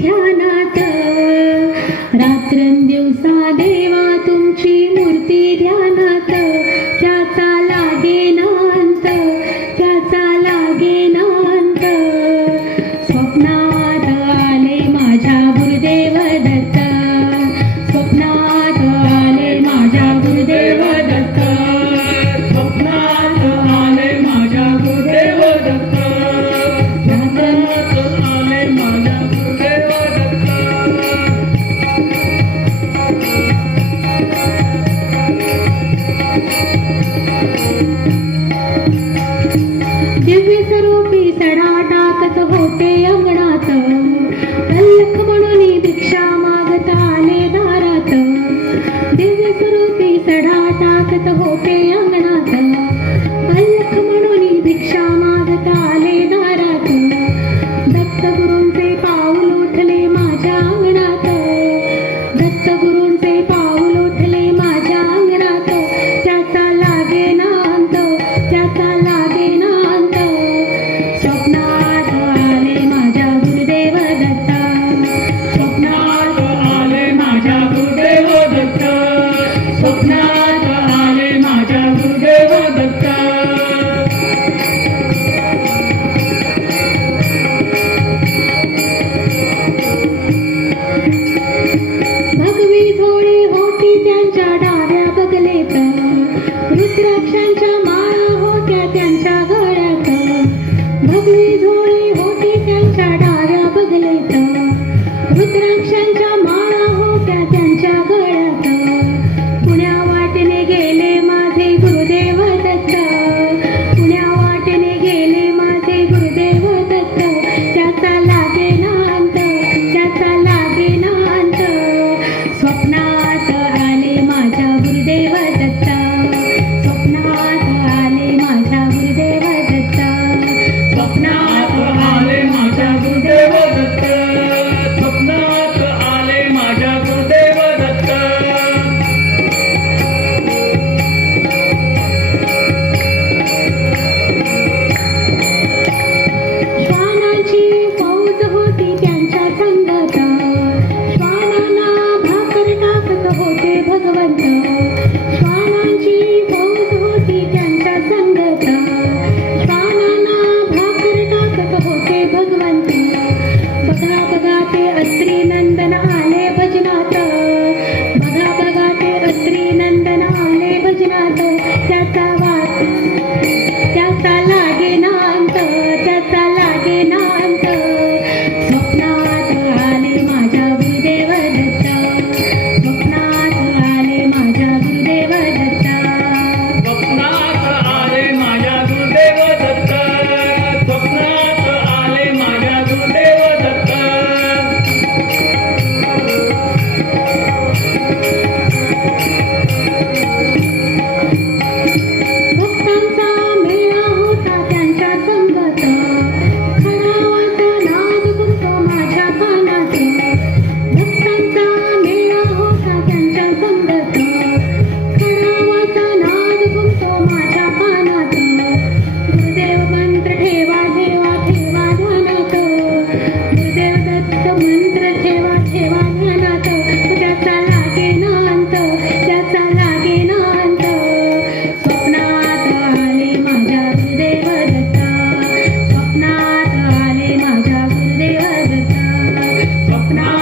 ध्यानात रात्रंदिवसा देवा तुमची मूर्ती ध्यानात त्याचा लागेनांत त्याचा लागेनांत स्वप्नात आले माझ्या गुरुदेव दत्त स्वप्नात आले माझ्या गुरुदेव दत्त स्वप्नात आले माझ्या गुरुदेव दत्त स्वप्नात आले माझ्या गुरुदेव दत्त दिव्य स्वरूपी सडा टाकत होते अंगणात अल्लख म्हणून भिक्षा मागत आले दारात दिव्य स्वरूपी सडा टाकत होते अंगणात अल्लख म्हणून भिक्षा मागत आले दारात दत्त गुरूंचे पाऊल उठले माझ्या अंगणात दत्त गुरूंचे पाऊल उठले माझ्या अंगणात त्याचा लागेनांत त्याचा लागेनांत स्वप्नात आले माझ्या गुरुदेव दत्त स्वप्नात आले माझ्या गुरुदेव दत्त स्वप्नात आले माझ्या गुरुदेव दत्त भगवी झोळी होती त्यांच्या डाव्या बगलेत रुद्राक्षांच्या माळा होत्या त्यांच्या गळ्यात भगवी झोळी होती त्यांच्या डाव्या बगलेत रुद्राक्षांच्या माळा होत्या त्यांच्या गळ्यात पुण्या वाटेने गेले माझे गुरुदेव दत्त पुण्या वाटेने गेले माझे गुरुदेव दत्त त्याचा लागेनांत त्याचा लागेनांत स्वप्नात आले माझ्या गुरुदेव दत्त स्वप्नात आले माझ्या गुरुदेव दत्त स्वप्नात आले माझ्या गुरुदेव दत्त स्वप्नात आले माझ्या गुरुदेव दत्त श्वानांची फौज होती त्यांच्या संगत श्वानांना भाकर टाकत होते भगवंत श्वानांची फौज होती त्यांच्या संगत श्वानांना भाकर टाकत होते भगवंत बघा बघा ते अत्री नंदन आले भजनात बघा बघा ते अत्री नंदन आले भजनात त्याचा वाद त्याचा लागेनांत त्याचा लागेनांत स्वप्नात आले माझ्या गुरुदेव दत्त स्वप्नात आले माझ्या गुरुदेव दत्त स्वप्नात आले माझ्या गुरुदेव दत्त स्वप्नात आले माझ्या गुरुदेव दत्त भक्तांचा मेळा होता त्यांच्या संगत खणावाचा नाद घुमतो माझ्या कानात भक्तांचा मेळा होता त्यांच्या संगत खणावाचा नाद घुमतो माझ्या कानात गुरुदेव मंत्र ठेवा ठेवा ठेवा ध्यानात गुरुदेव दत्त मंत्र ठेवा ठेवा ध्यानात त्याचा लागेनांत त्याचा लागेनांत स्वप्नात आले माझ्या गुरुदेव दत्त स्वप्नात आले माझ्या गुरुदेव दत्त स्वप्नात